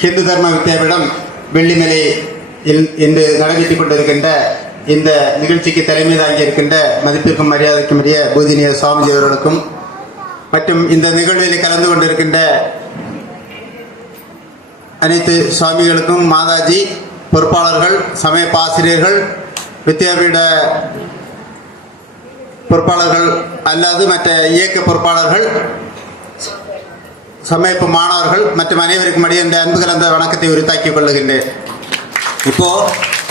ஹிந்து தர்ம வித்யாபீடம் வெள்ளிமலை இன்று நடைபெற்றுக் கொண்டிருக்கின்ற இந்த நிகழ்ச்சிக்கு தலைமை தாங்கி இருக்கின்ற மதிப்பிற்கும் மரியாதைக்கும் உரிய பூஜனீய சுவாமிஜி அவர்களுக்கும் மற்றும் இந்த நிகழ்வில் கலந்து கொண்டிருக்கின்ற அனைத்து சுவாமிகளுக்கும் மாதாஜி பொறுப்பாளர்கள் சமயப்ப ஆசிரியர்கள் வித்யாபீட பொறுப்பாளர்கள் அல்லாது மற்ற இயக்க பொறுப்பாளர்கள் சமயப்பு மாணவர்கள் மற்றும் அனைவருக்கும் அடைய இந்த அன்பு கலந்த வணக்கத்தை உரித்தாக்கிக் கொள்ளுகின்றேன் இப்போ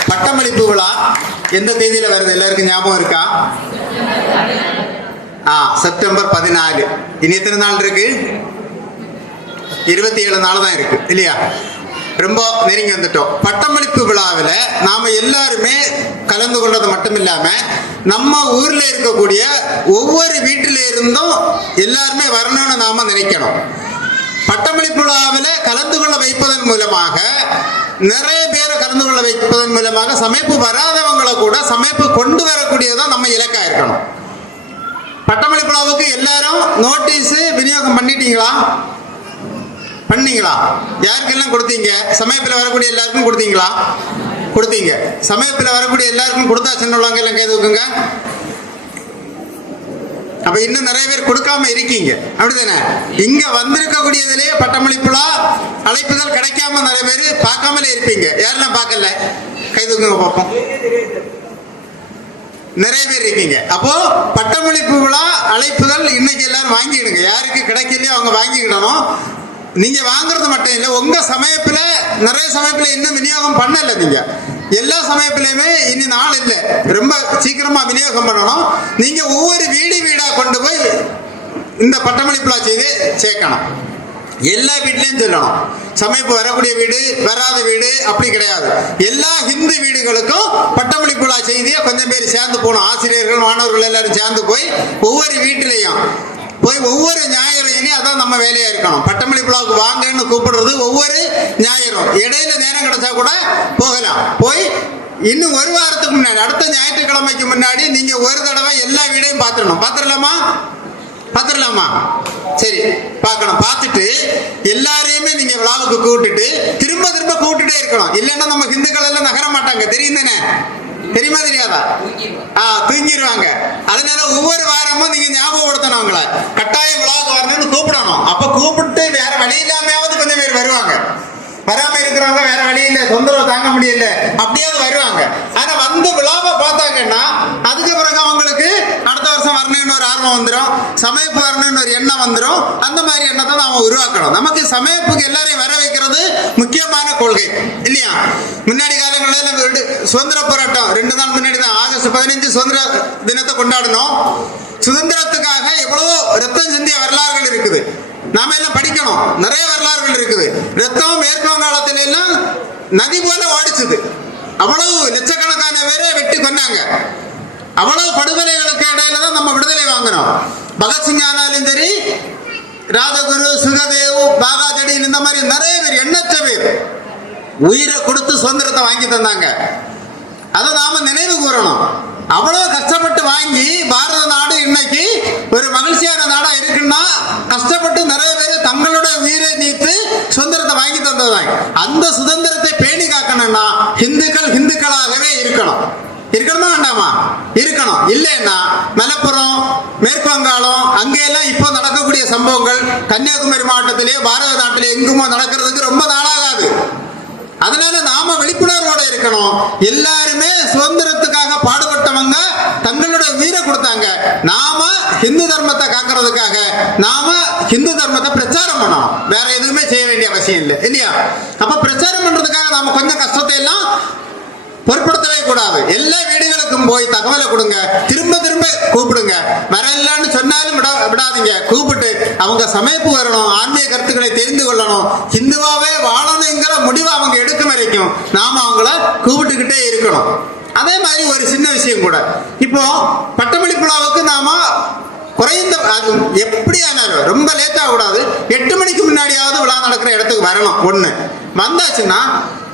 பட்டமளிப்பு விழா எந்த தேதியில வருது எல்லாருக்கும் ஞாபகம் இருக்கா ஆ செப்டம்பர் பதினாலு இனி எத்தனை நாள் இருக்கு இருபத்தி ஏழு நாள் தான் இருக்கு இல்லையா ரொம்ப நெருங்கி வந்துட்டோம் பட்டமளிப்பு விழாவில் நாம எல்லாருமே கலந்து கொண்டது மட்டும் இல்லாம நம்ம ஊர்ல இருக்கக்கூடிய ஒவ்வொரு வீட்டில இருந்தும் எல்லாருமே வரணும்னு நாம நினைக்கணும் பட்டமளிப்பு விழாவில் கலந்து கொள்ள வைப்பதன் மூலமாக நிறைய பேரை கலந்து கொள்ள வைப்பதன் மூலமாக சமைப்பு வராதவங்களை கூட சமைப்பு கொண்டு வரக்கூடியதான் நம்ம இலக்கா இருக்கணும். பட்டமளிப்பு விழாவுக்கு எல்லாரும் நோட்டீஸ் விநியோகம் பண்ணிட்டீங்களா? பண்ணீங்களா? யாருக்கெல்லாம் கொடுத்தீங்க? சமயத்தில் வரக்கூடிய எல்லாருக்கும் கொடுத்தீங்களா? கொடுத்தீங்க. சமயத்தில் வரக்கூடிய எல்லாருக்கும் கொடுத்தா சின்ன உள்ளவங்க எல்லாம் கேதுக்குங்க அப்ப இன்னும் நிறைய பேர் கொடுக்காம இருக்கீங்க. அப்படிதானே? இங்க வந்திருக்கக்கூடியதுலயே பட்டமளிப்புலா அழைப்புதல் கிடைக்காம நிறைய பேர் பார்க்காமலே இருப்பீங்க. யாரெல்லாம் பார்க்கல? கைதுங்க பார்ப்போம் நிறைய பேர் இருக்கீங்க. அப்போ பட்டமளிப்பு விழா அழைப்புதல் இன்னைக்கு எல்லாரும் வாங்கிடுங்க. யாருக்கு கிடைக்கலையோ அவங்க வாங்கிக்கிடணும். நீங்க வாங்குறது மட்டும் இல்லை உங்க சமயத்துல நிறைய சமயத்துல இன்னும் விநியோகம் பண்ணல நீங்க. எல்லா சமயத்திலையுமே இனி நாள் இல்லை. ரொம்ப சீக்கிரமா விநியோகம் பண்ணணும். நீங்க ஒவ்வொரு வீடு வீடா கொண்டு போய் இந்த பட்டமளிப்புலா செய்து சேர்க்கணும். எல்லா வீட்லையும் சொல்லணும். சமைப்பு வரக்கூடிய வீடு வராத வீடு அப்படி கிடையாது. எல்லா ஹிந்து வீடுகளுக்கும் பட்டமளிப்புலா செய்தியை கொஞ்சம் பேர் சேர்ந்து போகணும். ஆசிரியர்கள் மாணவர்கள் எல்லாரும் சேர்ந்து போய் ஒவ்வொரு வீட்டிலையும் போய் ஒவ்வொரு ஞாயிறு அதான் நம்ம வேலையா இருக்கணும். பட்டமளி விழாவுக்கு வாங்கன்னு கூப்பிடுறது ஒவ்வொரு ஞாயிறும். இடையில நேரம் கிடைச்சா கூட போகலாம். போய் இன்னும் ஒரு வாரத்துக்கு முன்னாடி அடுத்த ஞாயிற்றுக்கிழமைக்கு முன்னாடி நீங்க ஒரு தடவை எல்லா வீடையும் பார்த்துடணும். பார்த்துடலாமா? பார்த்துடலாமா? சரி பார்க்கணும். பார்த்துட்டு எல்லாரையுமே நீங்க விழாவுக்கு கூப்பிட்டுட்டு திரும்ப திரும்ப கூப்பிட்டுட்டே இருக்கணும். இல்லைன்னா நம்ம ஹிந்துக்கள் எல்லாம் நகர மாட்டாங்க. தெரியும் தானே? தெரியுமா தெரியாதா? ஆ தூங்கிடுவாங்க. அதனால ஒவ்வொரு வாரமும் நீங்க ஞாபகப்படுத்தணும் அவங்கள. கட்டாயம் விழாவுக்கு வரணும்னு கூப்பிடணும். அப்ப கூப்பிட்டு வேற வழி இல்லாமையாவது கொஞ்சம் பேர் வராம இருக்கிறவங்க வேற வழி இல்ல தொந்தரவு தாங்க முடியல. அப்படியாவது வருவாங்க. ஆனா வந்து விழாவை பார்த்தாங்கன்னா அதுக்கு பிறகு அவங்களுக்கு அடுத்த வருஷம் வரணும்னு ஒரு ஆர்வம் வந்துடும் சமைப்பு வரணும்னு ஒரு எண்ணம் வந்துடும் அந்த மாதிரி எண்ணத்தை நாம உருவாக்கணும். நமக்கு சமைப்புக்கு எல்லாரையும் வர வைக்கிறது முக்கியமான கொள்கை இல்லையா? முன்னாடி காலங்களில் சுதந்திர போராட்டம் ரெண்டு நாள் முன்னாடி தான் ஆகஸ்ட் பதினஞ்சு சுதந்திர தினத்தை கொண்டாடணும் சுதந்திரத்துக்காக எவ்வளவோ ரத்தம் சிந்திய வரலாறுகள் இருக்குது. நாம எல்லாம் படிக்கணும். நிறைய வரலாறுகள் இருக்குது. ரத்தம் மேற்கு வங்காளத்தில எல்லாம் நதி போல ஓடிச்சுது. அவ்வளவு லட்சக்கணக்கான பேரை வெட்டி கொண்டாங்க அவ்வளவு படுகொலைகளுக்கு இடையில தான் நம்ம விடுதலை வாங்கினோம் பகத்சிங் ஆனாலும் சரி ராதகுரு சுகதேவ் பாகாஜடின் இந்த மாதிரி நிறைய பேர் எண்ணற்ற பேர் உயிரை கொடுத்து சுதந்திரத்தை வாங்கி தந்தாங்க. அதை நாம நினைவு கூறணும். அவ்வளவு கஷ்டப்பட்டு வாங்கி பாரத நாடு இன்னைக்கு ஒரு மகிழ்ச்சியான நாடா இருக்குன்னா கஷ்டப்பட்டு நிறைய பேர் தங்களோட உயிரை நீத்து சுதந்திரத்தை வாங்கி தந்ததாங்க அந்த சுதந்திரத்தை பேணி காக்கணும்னா ஹிந்துக்கள் ஹிந்துக்களாகவே இருக்கணும். இருக்கணுமா வேண்டாமா? இருக்கணும். இல்லைன்னா மலப்புறம் மேற்கு வங்காளம் அங்கெல்லாம் இப்போ நடக்கக்கூடிய சம்பவங்கள் கன்னியாகுமரி மாவட்டத்திலேயே பாரத நாட்டிலே எங்குமோ நடக்கிறதுக்கு ரொம்ப நாளாகாது. அதனால நாம விழிப்புணர்வோட இருக்கணும். எல்லாருமே சுதந்திரத்துக்காக பாடுபட்டவங்க தங்களோட உயிரை கொடுத்தாங்க. நாம ஹிந்து தர்மத்தை காக்கிறதுக்காக நாம ஹிந்து தர்மத்தை பிரச்சாரம் பண்ணணும். வேற எதுவுமே செய்ய வேண்டிய அவசியம் இல்லை. இல்லையா? அப்ப பிரச்சாரம் பண்றதுக்காக நாம கொஞ்சம் கஷ்டத்தை எல்லாம் பொருட்படுத்தவே கூடாது. எல்லா வீடுகளுக்கும் போய் தகவலை கொடுங்க. திரும்ப திரும்ப கூப்பிடுங்க. வரலான்னு சொன்னாலும் விட விடாதீங்க. கூப்பிட்டு அவங்க சமைப்பு வரணும் ஆன்மீக கருத்துக்களை தெரிந்து கொள்ளணும். ஹிந்துவாவே வாழணுங்கிற முடிவை அவங்க எடுக்கும் வரைக்கும் நாம அவங்கள கூப்பிட்டுக்கிட்டே இருக்கணும். அதே மாதிரி ஒரு சின்ன விஷயம் கூட. இப்போ பட்டமளிப்புழாவுக்கு நாம குறைந்த அது எப்படி ஆனாலும் ரொம்ப லேட் ஆகக்கூடாது. எட்டு மணிக்கு முன்னாடியாவது விழா நடக்கிற இடத்துக்கு வரணும். ஒன்று வந்தாச்சுன்னா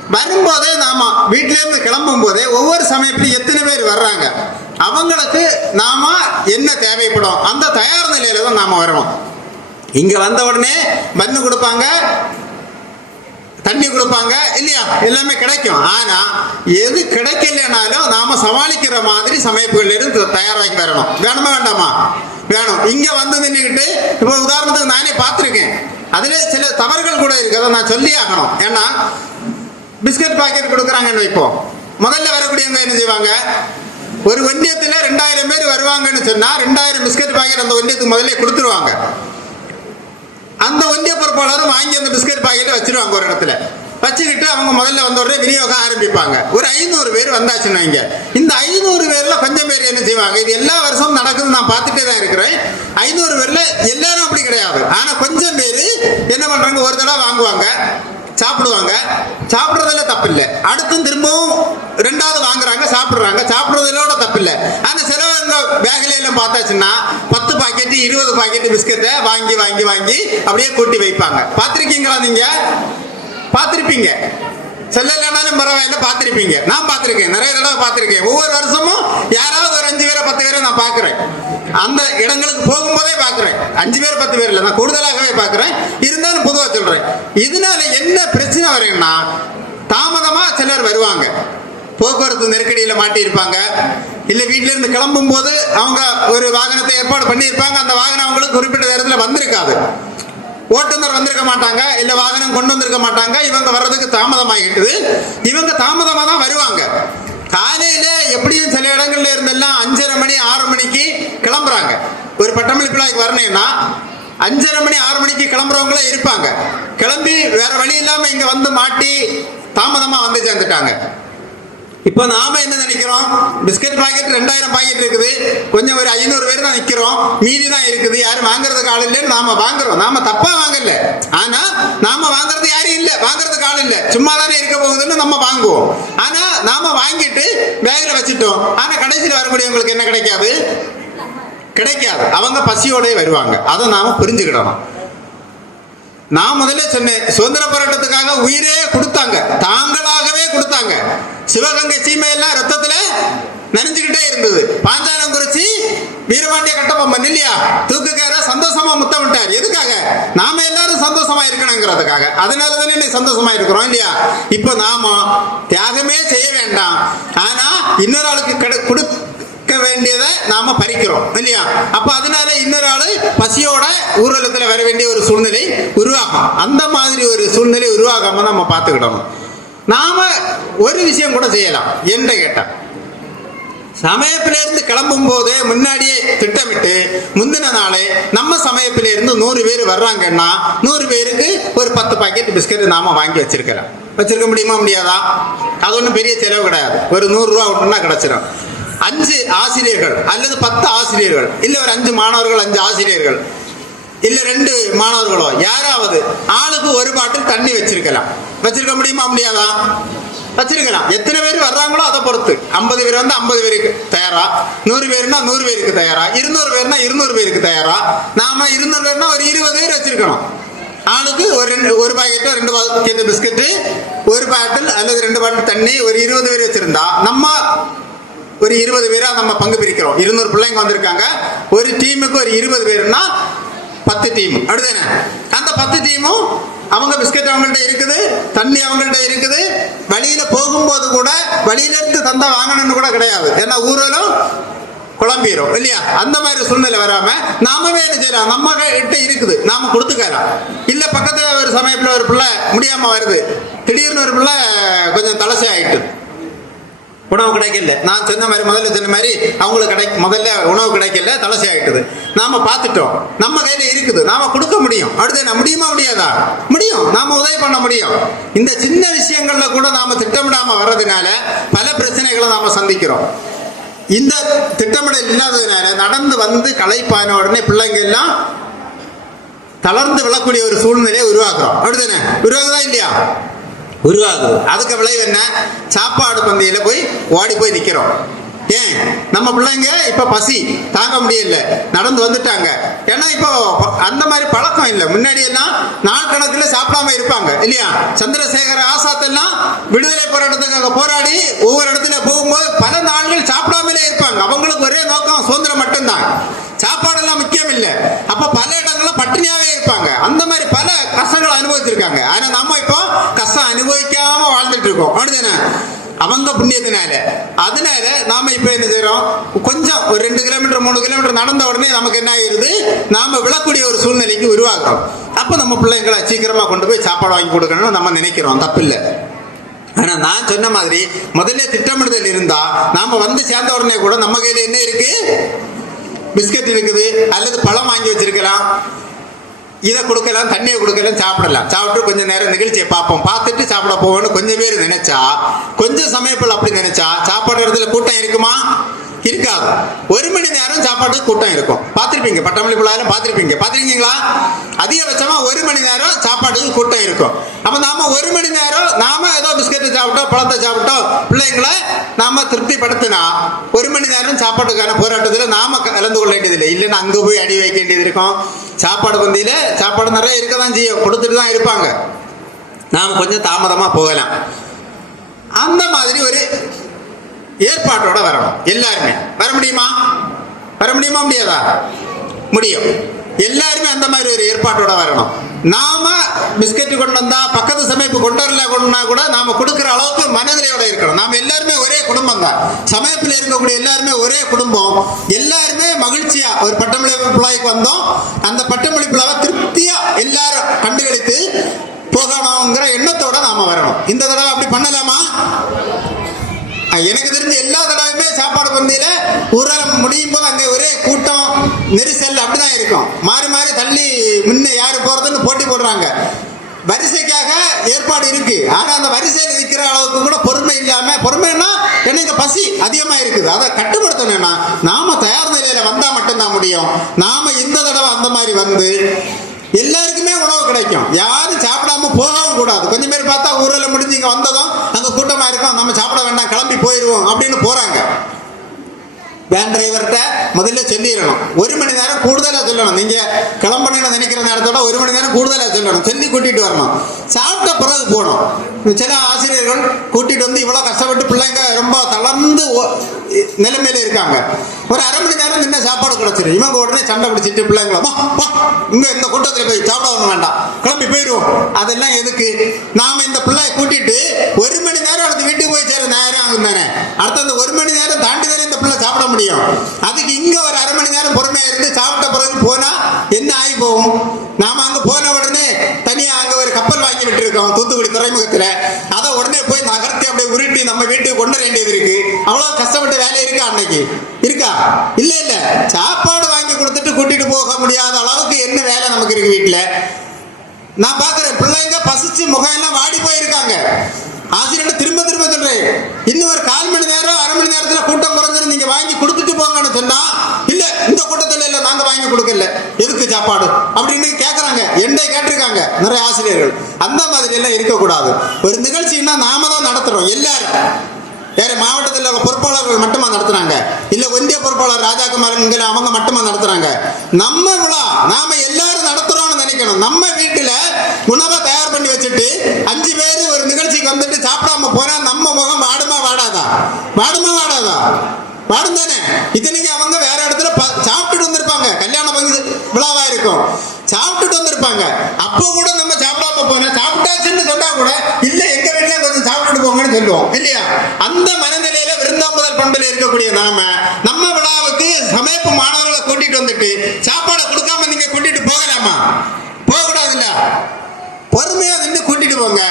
வரும்போதே நாம வீட்டிலேருந்து கிளம்பும் போதே ஒவ்வொரு சமயத்திலும் எத்தனை பேர் வர்றாங்க? அவங்களுக்கு நாம என்ன தேவைப்படும்? அந்த தயார் நிலையில தான் நாம வரணும் இங்க வந்த உடனே பன்னு கொடுப்பாங்க தண்ணி கொடுப்பாங்க இல்லையா? எல்லாமே கிடைக்கும். ஆனா எது கிடைக்கலனாலும் நாம சமாளிக்கிற மாதிரி சமைப்புகள் இருந்து தயாராகி வரணும். வேணுமா வேண்டாமா? வேணும். இங்க வந்து நின்றுக்கிட்டு இப்போ உதாரணத்துக்கு நானே பார்த்துருக்கேன். அதுல சில தவறுகள் கூட இருக்கிறத நான் சொல்லி ஆகணும். ஏன்னா பிஸ்கட் பாக்கெட் கொடுக்குறாங்கன்னு வைப்போம். முதல்ல வரக்கூடியவங்க என்ன செய்வாங்க? ஒரு ஒன்றியத்தில் ரெண்டாயிரம் பேர் வருவாங்கன்னு சொன்னால் ரெண்டாயிரம் பிஸ்கட் பாக்கெட் அந்த ஒன்றியத்துக்கு முதல்ல கொடுத்துருவாங்க. அந்த ஒன்றிய பொறுப்பாளரும் வாங்கி அந்த பிஸ்கட் பாக்கெட்டை வச்சிருவாங்க ஒரு இடத்துல. வச்சுக்கிட்டு அவங்க முதல்ல வந்த உடனே விநியோகம் ஆரம்பிப்பாங்க. ஒரு ஐநூறு பேர் வந்தாச்சுன்னு வைங்க. இந்த ஐநூறு பேரில் கொஞ்சம் பேர் என்ன செய்வாங்க? இது எல்லா வருஷமும் நடக்குதுன்னு நான் பார்த்துட்டே தான் இருக்கிறேன். ஐநூறு பேரில் எல்லாரும் அப்படி கிடையாது. ஆனால் கொஞ்சம் பேர் என்ன பண்ணுறாங்க ஒரு தடவை வாங்குவாங்க. சாப்பிடுவாங்க. சாப்பிட்றதுல தப்பு இல்லை அடுத்தும் திரும்பவும் ரெண்டாவது வாங்குறாங்க சாப்பிட்றாங்க. சாப்பிட்றதுலோட தப்பு இல்லை ஆனா சிலவங்க பேக்கில எல்லாம் பார்த்தாச்சுன்னா பத்து பாக்கெட்டு இருபது பாக்கெட்டு பிஸ்கட்டை வாங்கி வாங்கி வாங்கி அப்படியே கூட்டி வைப்பாங்க. பார்த்துருக்கீங்களா நீங்கள் பார்த்துருப்பீங்க. செல்லலைனாலும் பரவாயில்ல பார்த்துருப்பீங்க. நான் பார்த்துருக்கேன். நிறைய தடவை பார்த்துருக்கேன். ஒவ்வொரு வருஷமும் யாராவது ஒரு அஞ்சு பேரை பத்து பேரை நான் பார்க்குறேன். அந்த இடங்களுக்கு போகும்போதே பார்க்குறேன். அஞ்சு பேர் பத்து பேர் இல்லை நான் கூடுதலாகவே பார்க்குறேன். இருந்தாலும் பொதுவாக சொல்கிறேன் இதனால என்ன பிரச்சனை வரேன்னா தாமதமாக சிலர் வருவாங்க. போக்குவரத்து நெருக்கடியில் மாட்டியிருப்பாங்க. இல்லை வீட்டிலேருந்து கிளம்பும் போது அவங்க ஒரு வாகனத்தை ஏற்பாடு பண்ணியிருப்பாங்க. அந்த வாகனம் அவங்களுக்கு குறிப்பிட்ட நேரத்தில் வந்திருக்காது. ஓட்டுநர் வந்திருக்க மாட்டாங்க இல்லை வாகனம் கொண்டு வந்திருக்க மாட்டாங்க இவங்க வர்றதுக்கு தாமதமாகிட்டுது இவங்க தாமதமாக தான் வருவாங்க. காலையில் எப்படியும் சில இடங்கள்ல இருந்தெல்லாம் அஞ்சரை மணி ஆறு மணிக்கு கிளம்புறாங்க. ஒரு பட்டமளி பிள்ளைக்கு வரணும்னா அஞ்சரை மணி ஆறு மணிக்கு கிளம்புறவங்களும் இருப்பாங்க. கிளம்பி வேற வழி இல்லாமல் இங்கே வந்து மாட்டி தாமதமாக வந்து சேர்ந்துட்டாங்க. இப்போ நாம என்ன நினைக்கிறோம்? பிஸ்கட் பாக்கெட் ரெண்டாயிரம் பாக்கெட் இருக்குது. கொஞ்சம் ஒரு ஐநூறு பேர் தான் நிக்கிறோம். மீதி தான் இருக்குது. யாரும் வாங்குறதுக்கு ஆள் இல்லைன்னு நாம வாங்குறோம். நாம தப்பா வாங்கல. ஆனா நாம வாங்குறது யாரும் இல்லை. வாங்குறதுக்கு ஆள் இல்லை. சும்மா தானே இருக்க போகுதுன்னு நம்ம வாங்குவோம். ஆனா நாம வாங்கிட்டு பேக்ல வச்சுட்டோம். ஆனா கடைசியில் வரக்கூடியவங்களுக்கு என்ன கிடைக்காது? கிடைக்காது. அவங்க பசியோடய வருவாங்க. அதை நாம புரிஞ்சுக்கிடணும். நான் முதல்ல சொன்னேன் சுதந்திர போராட்டத்துக்காக உயிரே கொடுத்தாங்க. தாங்களாகவே கொடுத்தாங்க. சிவகங்கை சீமையெல்லாம் ரத்தத்துல நனைஞ்சுக்கிட்டே இருந்தது. பாஞ்சாலம் குறிச்சி வீரபாண்டிய கட்டபொம்மன் இல்லையா? தூக்குக்கார சந்தோஷமா முத்தமிட்டார் எதுக்காக? நாம எல்லாரும் சந்தோஷமா இருக்கணுங்கிறதுக்காக. அதனால தானே இன்னைக்கு சந்தோஷமா இருக்கிறோம் இல்லையா? இப்போ நாம தியாகமே செய்ய வேண்டாம். ஆனா இன்னொரு ஆளுக்கு கெடு வேண்டியதை நாம பறிக்கிறோம் இல்லையா? அப்ப அதனால இன்னொரு ஆளு பசியோட ஊர்வலத்துல வர வேண்டிய ஒரு சூழ்நிலை உருவாகும். அந்த மாதிரி ஒரு சூழ்நிலை உருவாகாம நம்ம பார்த்துக்கிடணும். நாம ஒரு விஷயம் கூட செய்யலாம். என்ன கேட்டா சமயத்திலிருந்து கிளம்பும் போதே முன்னாடியே திட்டமிட்டு முந்தின நாளே நம்ம சமயத்திலிருந்து நூறு பேர் வர்றாங்கன்னா நூறு பேருக்கு ஒரு பத்து பாக்கெட் பிஸ்கட் நாம வாங்கி வச்சிருக்கலாம். வச்சிருக்க முடியுமா முடியாதா? அது ஒன்றும் பெரிய செலவு கிடையாது. ஒரு நூறு ரூபா விட்டுனா கிடைச்சிடும் அஞ்சு ஆசிரியர்கள் அல்லது பத்து ஆசிரியர்கள். இல்லை ஒரு அஞ்சு மாணவர்கள் அஞ்சு ஆசிரியர்கள். இல்லை ரெண்டு மாணவர்களோ. யாராவது ஆளுக்கு ஒரு பாட்டில் தண்ணி வச்சிருக்கலாம். வச்சிருக்க முடியுமா முடியாதா? வச்சிருக்கலாம். எத்தனை பேர் வர்றாங்களோ அதை பொறுத்து. ஐம்பது பேர் வந்து ஐம்பது பேருக்கு தயாரா? நூறு பேர்னா நூறு பேருக்கு தயாரா? இருநூறு பேர்னா இருநூறு பேருக்கு தயாரா? நாம இருநூறு பேர்னா ஒரு இருபது பேர் வச்சிருக்கணும். ஆளுக்கு ஒரு ரெண்டு ஒரு பாக்கெட்டு ரெண்டு பாக்கெட் பிஸ்கட்டு ஒரு பாட்டில் அல்லது ரெண்டு பாட்டில் தண்ணி ஒரு இருபது பேர் வச்சிருந்தா நம்ம ஒரு இருபது பேரா நம்ம பங்கு பிரிக்கிறோம். இருநூறு பிள்ளைங்க வந்திருக்காங்க. ஒரு டீமுக்கு ஒரு இருபது பேருன்னா பத்து டீம். அப்படிதானே? அந்த பத்து டீமும் அவங்க பிஸ்கட் அவங்கள்ட்ட இருக்குது தண்ணி அவங்கள்ட்ட இருக்குது. வழியில போகும்போது கூட வழியில இருந்து தந்தா வாங்கணும்னு கூட கிடையாது. ஏன்னா ஊரலும் குழம்பிடும் இல்லையா? அந்த மாதிரி சூழ்நிலை வராம நாமவே என்ன செய்யலாம். நம்ம கிட்ட இருக்குது. நாம கொடுத்துக்கலாம். இல்ல பக்கத்துல ஒரு சமயத்துல ஒரு பிள்ளை முடியாம வருது. திடீர்னு ஒரு பிள்ளை கொஞ்சம் தலசை ஆயிட்டு உணவு கிடைக்கல. நான் சொன்ன மாதிரி முதல்ல சொன்ன மாதிரி அவங்களுக்கு கிடை முதல்ல உணவு கிடைக்கல தலசி ஆகிட்டது நாம பார்த்துட்டோம். நம்ம கையில் இருக்குது. நாம கொடுக்க முடியும். அடுத்து முடியுமா முடியாதா? முடியும். நாம உதவி பண்ண முடியும். இந்த சின்ன விஷயங்கள்ல கூட நாம திட்டமிடாம வர்றதுனால பல பிரச்சனைகளை நாம சந்திக்கிறோம். இந்த திட்டமிடல் இல்லாததுனால நடந்து வந்து களைப்பான உடனே பிள்ளைங்க எல்லாம் தளர்ந்து விழக்கூடிய ஒரு சூழ்நிலையை உருவாக்குறோம். அப்படிதானே உருவாகுதா இல்லையா? உருவாகுது. அதுக்கு விளைவு என்ன? சாப்பாடு பந்தையில் போய் ஓடி போய் நிற்கிறோம் ஏன்? நம்ம பிள்ளைங்க இப்போ பசி தாங்க முடியல. நடந்து வந்துட்டாங்க. ஏன்னா இப்போ அந்த மாதிரி பழக்கம் இல்லை. முன்னாடி எல்லாம் நாள் கணக்கில் சாப்பிடாம இருப்பாங்க. இல்லையா? சந்திரசேகர ஆசாத்தெல்லாம் விடுதலை போராட்டத்துக்காக போராடி ஒவ்வொரு இடத்துல போகும்போது பல நாள்கள் சாப்பிடாமலே இருப்பாங்க. அவங்களுக்கு ஒரே நோக்கம் சுதந்திரம் மட்டும்தான். சாப்பாடெல்லாம் முக்கியம் இல்லை அப்ப பல இடங்களும் பட்டினியாவே இருப்பாங்க. அந்த மாதிரி பல கஷ்டங்களை அனுபவிச்சிருக்காங்க. ஆனா நம்ம இப்போ கஷ்டம் அனுபவிக்காம வாழ்ந்துட்டு இருக்கோம் அப்படிதானே? அவங்க புண்ணியத்தினால. அதனால நாம இப்ப என்ன செய்யறோம் கொஞ்சம் ஒரு ரெண்டு கிலோமீட்டர் மூணு கிலோமீட்டர் நடந்த உடனே நமக்கு என்ன ஆயிருது? நாம விழக்கூடிய ஒரு சூழ்நிலைக்கு உருவாக்குறோம் அப்ப நம்ம பிள்ளைங்களை சீக்கிரமா கொண்டு போய் சாப்பாடு வாங்கி கொடுக்கணும்னு நம்ம நினைக்கிறோம். தப்பில்லை. ஆனா நான் சொன்ன மாதிரி முதல்ல திட்டமிடுதல் இருந்தா நாம வந்து சேர்ந்த உடனே கூட நம்ம கையில என்ன இருக்கு? பிஸ்கட் இருக்குது அல்லது பழம் வாங்கி வச்சிருக்கலாம். இதை கொடுக்கலாம் தண்ணியை கொடுக்கலாம் சாப்பிடலாம். சாப்பிட்டு கொஞ்சம் நேரம் நிகழ்ச்சியை பார்ப்போம். பார்த்துட்டு சாப்பிட போவோம்னு கொஞ்சம் பேர் நினைச்சா கொஞ்சம் சமயப்பில் அப்படி நினைச்சா சாப்பாடு இடத்துல கூட்டம் இருக்குமா? இருக்காது ஒரு மணி நேரம் சாப்பாடு கூட்டம் இருக்கும். பார்த்துருப்பீங்க பட்டமளி பிள்ளைகளும் பார்த்துருப்பீங்க. பார்த்துருக்கீங்களா? அதிகபட்சமா ஒரு மணி நேரம் சாப்பாடு கூட்டம் இருக்கும். அப்ப நாம ஒரு மணி நேரம் நாம ஏதோ பிஸ்கட் சாப்பிட்டோம் பழத்தை சாப்பிட்டோம் பிள்ளைங்களை நாம திருப்திப்படுத்தினா ஒரு மணி நேரம் சாப்பாட்டுக்கான போராட்டத்தில் நாம கலந்து கொள்ள வேண்டியதில்லை. இல்லைன்னா அங்க போய் அடி வைக்க வேண்டியது இருக்கும். சாப்பாடு பந்தியில் சாப்பாடு நிறைய இருக்க தான் செய்யும். கொடுத்துட்டு தான் இருப்பாங்க. நாம் கொஞ்சம் தாமதமா போகலாம். அந்த மாதிரி ஒரு ஏற்பாட்டோட வரணும். எல்லாருமே. வர முடியுமா? வர முடியுமா முடியாதா? முடியும். எல்லாருமே அந்த மாதிரி ஒரு ஏற்பாட்டோட வரணும். நாம பிஸ்கட் கொண்டு வந்தா பக்கத்து சமைப்பு கொண்டு வரல கொண்டுனா கூட நாம கொடுக்குற அளவுக்கு மனநிலையோட இருக்கணும். நாம எல்லாருமே ஒரே குடும்பம் தான். சமயத்தில் இருக்கக்கூடிய எல்லாருமே ஒரே குடும்பம். எல்லாருமே மகிழ்ச்சியா ஒரு பட்டமளிப்பு பிள்ளைக்கு வந்தோம். அந்த பட்டமளிப்பு விழாவை திருப்தியா எல்லாரும் கண்டுகளித்து போகணுங்கிற எண்ணத்தோட நாம வரணும். இந்த தடவை அப்படி பண்ணலாமா? எனக்கு தெரிஞ்ச எல்லா தடவையுமே சாப்பாடு பந்தியில ஊரால் முடியும் போது அங்கே ஒரே கூட்டம் நெரிசல் அப்படிதான் இருக்கும். மாறி மாறி தள்ளி முன்ன யாரு போறதுன்னு போட்டி போடுறாங்க. வரிசைக்காக ஏற்பாடு இருக்கு. ஆனா அந்த வரிசையில் நிற்கிற அளவுக்கு கூட பொறுமை இல்லாம பொறுமைன்னா எனக்கு பசி அதிகமா இருக்குது. அதை கட்டுப்படுத்தணும்னா நாம தயார் நிலையில வந்தா மட்டும்தான் முடியும். நாம இந்த தடவை அந்த மாதிரி வந்து எல்லாருக்குமே உணவு கிடைக்கும். யாரும் சாப்பிடாம போகவும் கூடாது. கொஞ்சம் பேர் பார்த்தா ஊரில் முடிஞ்சு இங்கே வந்ததும் அங்கே கூட்டமாக இருக்கும். நம்ம சாப்பிட வேண்டாம் கிளம்பி போயிடுவோம் அப்படின்னு போகிறாங்க வேன் டிரைவர்கிட்ட முதல்ல சொல்லிடணும். ஒரு மணி நேரம் கூடுதலாக சொல்லணும். நீங்க கிளம்பணும்னு நினைக்கிற நேரத்தோட ஒரு மணி நேரம் கூடுதலாக சொல்லணும். சொல்லி கூட்டிட்டு வரணும். சாப்பிட்ட பிறகு போகணும். சில ஆசிரியர்கள் கூட்டிட்டு வந்து இவ்வளோ கஷ்டப்பட்டு பிள்ளைங்க ரொம்ப தளர்ந்து நிலைமையில இருக்காங்க. ஒரு அரை மணி நேரம் நின்று சாப்பாடு கிடச்சிடும் இவங்க உடனே சண்டை பிடிச்சிட்டு பிள்ளைங்கள வா இங்க இந்த கூட்டத்தில் போய் சாப்பிட ஒண்ணு வேண்டாம். கிளம்பி போயிடுவோம். அதெல்லாம் எதுக்கு? நாம இந்த பிள்ளைய கூட்டிட்டு ஒரு மணி நேரம் அடுத்து வீட்டுக்கு போய் சேர நேரம் ஆகும் தானே அடுத்த அந்த ஒரு மணி நேரம் தாண்டி தானே இந்த பிள்ளை சாப்பிட முடியும். அதுக்கு இங்க ஒரு அரை மணி நேரம் பொறுமையா இருந்து சாப்பிட்ட பிறகு போனா என்ன ஆகி போகும்? நாம அங்க போன உடனே தனியா அங்க ஒரு கப்பல் வாங்கி விட்டு இருக்கோம் தூத்துக்குடி துறைமுகத்துல. அதை உடனே போய் நகர்த்தி அப்படியே உருட்டி நம்ம வீட்டுக்கு கொண்டு வேண்டியது இருக்கு. அவ்வளவு கஷ்டப்பட்ட வேலை இருக்கா அன்னைக்கு? இருக்கா? இல்ல இல்ல. சாப்பாடு வாங்கி கொடுத்துட்டு கூட்டிட்டு போக முடியாத அளவுக்கு என்ன வேலை நமக்கு இருக்கு வீட்டுல? நான் பாக்குறேன் பிள்ளைங்க பசிச்சு முகம் எல்லாம் வாடி போயிருக்காங்க. ஆசிரியர் திரும்ப திரும்ப சொல்றேன். இன்னும் ஒரு கால் மணி நேரம் அரை மணி நேரத்துல கூட்டம் குறைஞ்சிரும் நீங்க வாங்கி கொடுத்துட்டு போங்கன்னு சொன்னா இல்ல இந்த கூட்டத்துல இல்ல நாங்க வாங்கி கொடுக்கல. எதுக்கு சாப்பாடு? அப்படின்னு கேக்குறாங்க. என்னை கேட்டிருக்காங்க நிறைய ஆசிரியர்கள். அந்த மாதிரி எல்லாம் இருக்கக்கூடாது. ஒரு நிகழ்ச்சின்னா நாம தான் நடத்துறோம் எல்லாரும். வேற மாவட்டத்தில் உள்ள பொறுப்பாளர்கள் மட்டுமா நடத்துறாங்க? இல்ல ஒன்றிய பொறுப்பாளர் ராஜாகுமாரன் அவங்க மட்டுமா நடத்துறாங்க? நம்ம விழா நாம எல்லாரும் நடத்துறோம்னு நினைக்கணும். நம்ம வீட்டுல உணவை தயார் பண்ணி வச்சுட்டு அஞ்சு பேர் ஒரு நிகழ்ச்சிக்கு வந்துட்டு சாப்பிடாம போனா நம்ம முகம் வாடுமா வாடாதா? வாடுமா வாடாதா? வாடும் தானே? இத்தனைக்கு அவங்க வேற இடத்துல சாப்பிட்டுட்டு வந்திருப்பாங்க. கல்யாண பங்கு விழாவா இருக்கும். சாப்பிட்டுட்டு வந்திருப்பாங்க. அப்போ கூட நம்ம சாப்பிடாம போனா சாப்பிட்டாச்சுன்னு சொன்னா கூட இல்ல சொல்லுவோம் இல்லையா? அந்த மனநிலையில விருந்தாம்புதல் பண்பில் இருக்கக்கூடிய நாம நம்ம விழாவுக்கு சமைப்பு மாணவர்களை கூட்டிட்டு வந்துட்டு சாப்பாடை கொடுக்காம நீங்க கூட்டிட்டு போகலாமா? போகக்கூடாதுல்ல? பொறுமையா நின்று கூட்டிட்டு போங்க.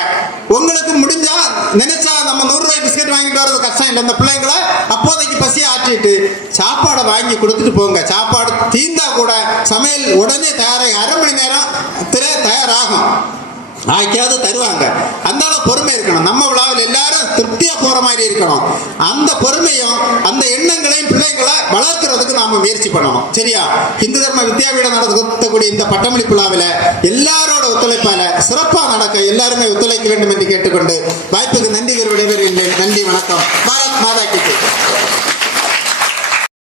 உங்களுக்கு முடிஞ்சா நினைச்சா நம்ம நூறு ரூபாய் பிஸ்கட் வாங்கிட்டு வர்றது கஷ்டம் இல்லை. இந்த பிள்ளைங்களை அப்போதைக்கு பசியை ஆற்றிட்டு சாப்பாடை வாங்கி கொடுத்துட்டு போங்க. சாப்பாடு தீந்தா கூட சமையல் உடனே தயாராகி அரை மணி நேரம் தயாராகும். ஆக்கியாவது தருவாங்க. அந்த பொறுமை இருக்கணும். நம்ம விழாவில் எல்லாரும் திருப்தியா போற மாதிரி இருக்கணும். அந்த பொறுமையும் அந்த எண்ணங்களையும் பிள்ளைங்களை வளர்க்கறதுக்கு நாம முயற்சி பண்ணணும். சரியா? இந்து தர்ம வித்யாபீடம் நடத்தக்கூடிய இந்த பட்டமளி விழாவில் எல்லாரோட ஒத்துழைப்பால சிறப்பா நடக்க எல்லாருமே ஒத்துழைக்க வேண்டும் என்று கேட்டுக்கொண்டு வாய்ப்புக்கு நன்றி கூறி விடைபெறுகின்றேன். நன்றி வணக்கம். பாரத் மாதா கி